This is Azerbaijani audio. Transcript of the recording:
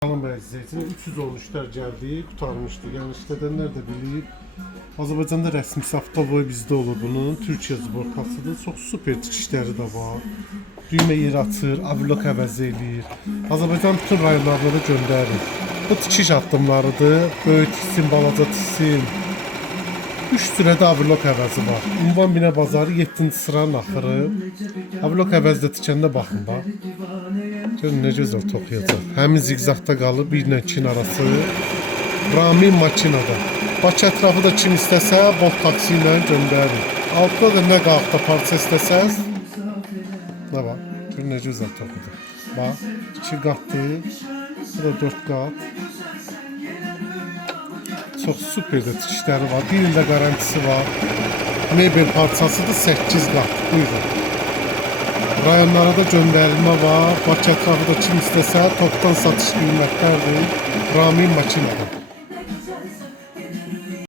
Salam əziz, 313'lər gəldi, qurtarmışdı. Yanlış edənlər də bilir. Azərbaycanda rəsmisi hafta boyu bizdə olur bunun. Türkiyə zborkasıdır. Çox super tikişləri də var. Düymə yer açır, avlok əvəz eləyir. Azərbaycan bütün rayonlarına da göndərir. Bu tikiş addımlarıdır. Böyük tiksin, balaca tiksin. 3 sürədə avlok əvəzi var. Ünvan Binə Bazarı 7-ci sıranın axırı. Avlok əvəzdə tikəndə baxın bax. Görün ne güzel toxuyacaq. Həmin zigzaqda qalıb 1 ilə 2-nin arası. Ramin makinada. Bakı ətrafı da kim istəsə bol taksi ilə göndərir. Altda da nə qalxda parça istəsəz. Ne var? Görün ne güzel toxudur. Bax, 2 qatdır. Bu da 4 qat. Çox super de tikişləri var. Bir ildə garantisi var. Mebel parçasıdır 8 qat. Buyurun. Rayonlara da göndərilmə var. Bakı ətrafı da kim istəsə topdan satış qiymətlərdir. Ramin makinada.